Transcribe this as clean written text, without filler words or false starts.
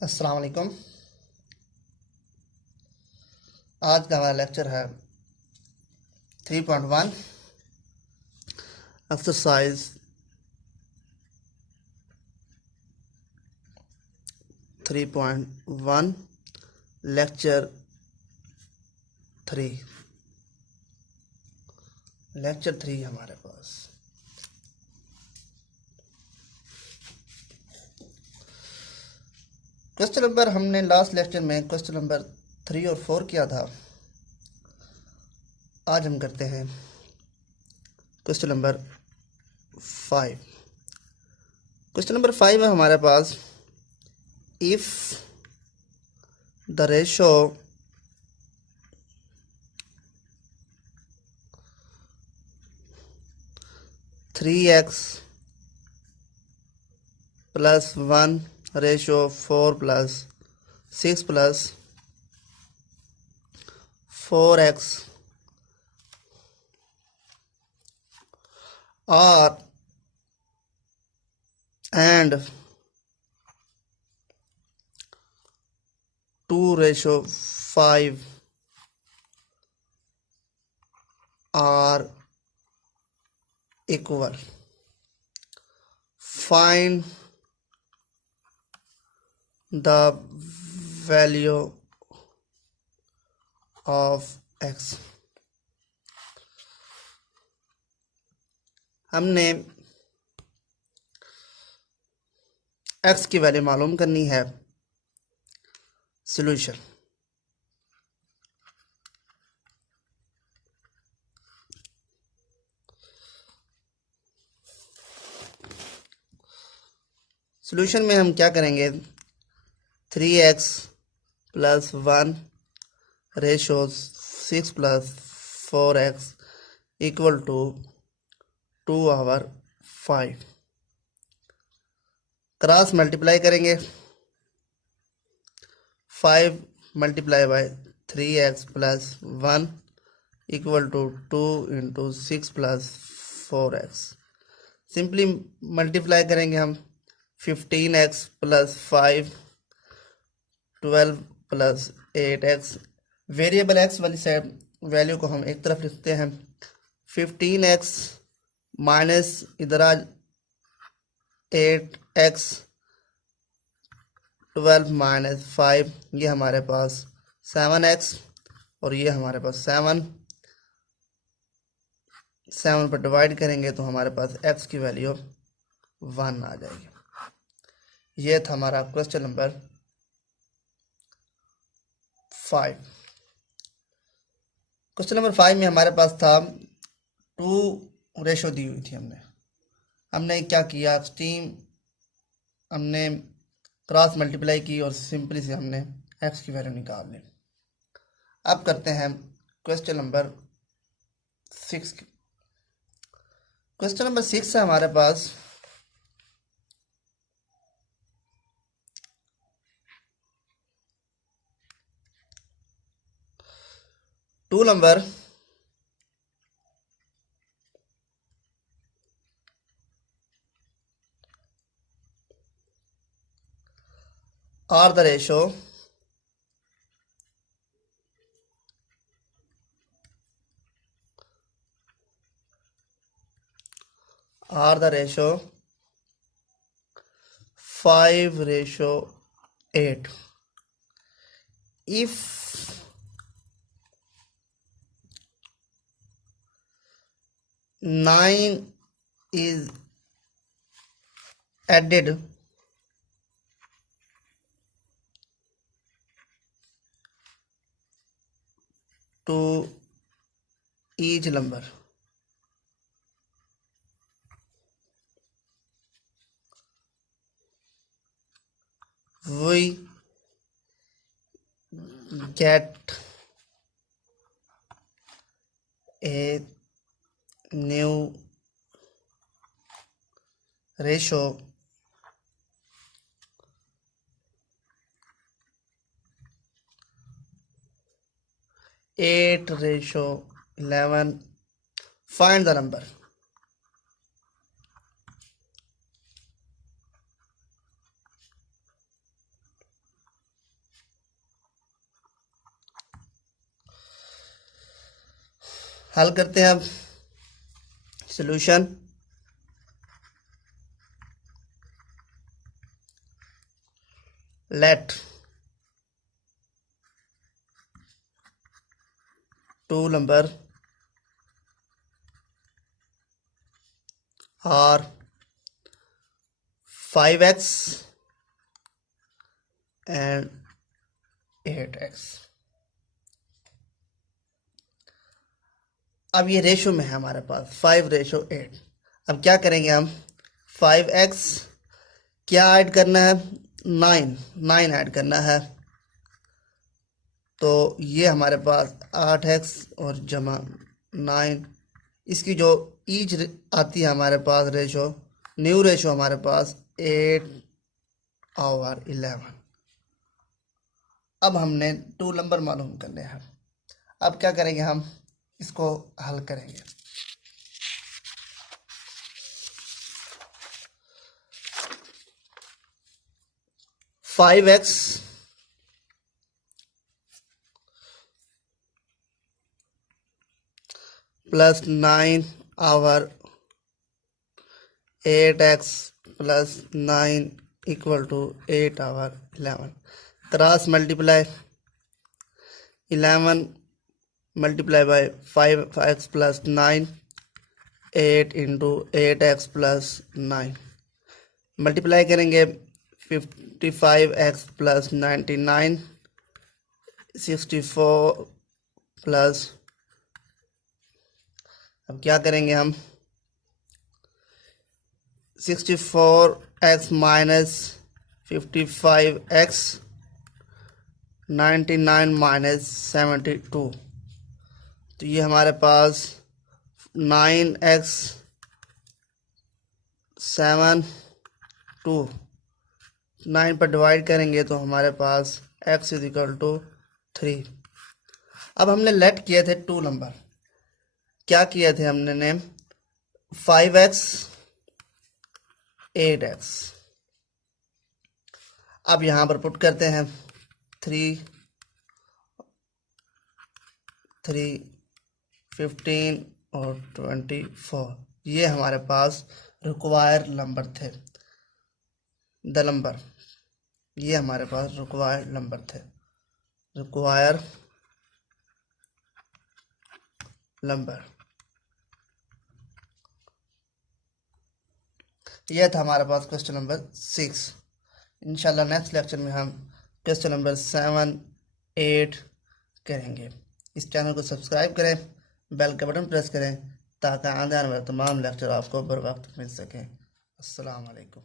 अस्सलाम वालेकुम। आज का हमारा लेक्चर है 3.1 एक्सरसाइज 3.1 लेक्चर 3 हमारे पास। क्वेश्चन नंबर हमने लास्ट लेक्चर में क्वेश्चन नंबर 3 और 4 किया था। आज हम करते हैं क्वेश्चन नंबर 5। क्वेश्चन नंबर 5 है हमारे पास, if the ratio three x plus 1 ratio 4 plus 6 plus 4x or and 2:5 are equal, find the value of x। हमने x की वैल्यू मालूम करनी है। सॉल्यूशन में हम क्या करेंगे, 3x plus 1 ratio 6 plus 4x equal to 2/5 cross multiply करेंगे। 5 multiply by 3x plus 1 equal to 2 into 6 plus 4x। Simply multiply करेंगे हम। 15x plus 5 12 plus 8x। Variable x वाली साइड वैल्यू को हम एक तरफ लिखते हैं। 15x माइनस इधर आ 8x 12 माइनस 5, ये हमारे पास 7x और ये हमारे पास 7 पर डिवाइड करेंगे तो हमारे पास x की वैल्यू 1 आ जाएगी। ये था हमारा क्वेश्चन नंबर 5। क्वेश्चन नंबर 5 में हमारे पास था 2 रेशो दी हुई थी। हमने क्या किया, हमने क्रॉस मल्टीप्लाई की और सिंपली से हमने x की वैल्यू निकाल ली। अब करते हैं क्वेश्चन नंबर 6। क्वेश्चन नंबर 6 है हमारे पास, two number are the ratio are the ratio 5:8 if 9 is added to each number, we get a new ratio eight ratio 11. Find the number। हल करते हैं अब। Solution let 2 number are 5x and 8x। अब ये ratio में है हमारे पास 5:8। अब क्या करेंगे हम, 5x क्या ऐड करना है, 9 ऐड करना है, तो ये हमारे पास 8x और जमा 9, इसकी जो ईच आती है हमारे पास रेशो, न्यू रेशो हमारे पास 8/11। अब हमने 2 नंबर मालूम करने हैं। अब क्या करेंगे, हम इसको हल करेंगे। Five x plus 9/8x plus 9 equal to 8/11। Cross multiply 11 multiply by 5x plus 9, 8 into 8x plus 9। Multiply करेंगे 55x प्लस 99, 64 प्लस, अब क्या करेंगे हम, 64x माइनस 55x, 99 माइनस 72, तो ये हमारे पास 9x 7 2 9 पर डिवाइड करेंगे तो हमारे पास x इज इक्वल टू 3। अब हमने लेट किए थे 2 नंबर, क्या किए थे हमने ने, 5x 8x। अब यहाँ पर पुट करते हैं 3 15 और 24, ये हमारे पास रिक्वायर्ड नंबर थे, द नंबर, ये हमारे पास रिक्वायर्ड नंबर थे, रिक्वायर नंबर। यह था हमारे पास क्वेश्चन नंबर 6। इंशाल्लाह नेक्स्ट लेक्चर में हम क्वेश्चन नंबर 7 8 करेंगे। इस चैनल को सब्सक्राइब करें, बेल का बटन प्रेस करें ताकि आने वाले तमाम लेक्चर आपको बर वक्त मिल सकें। अस्सलाम वालेकुम।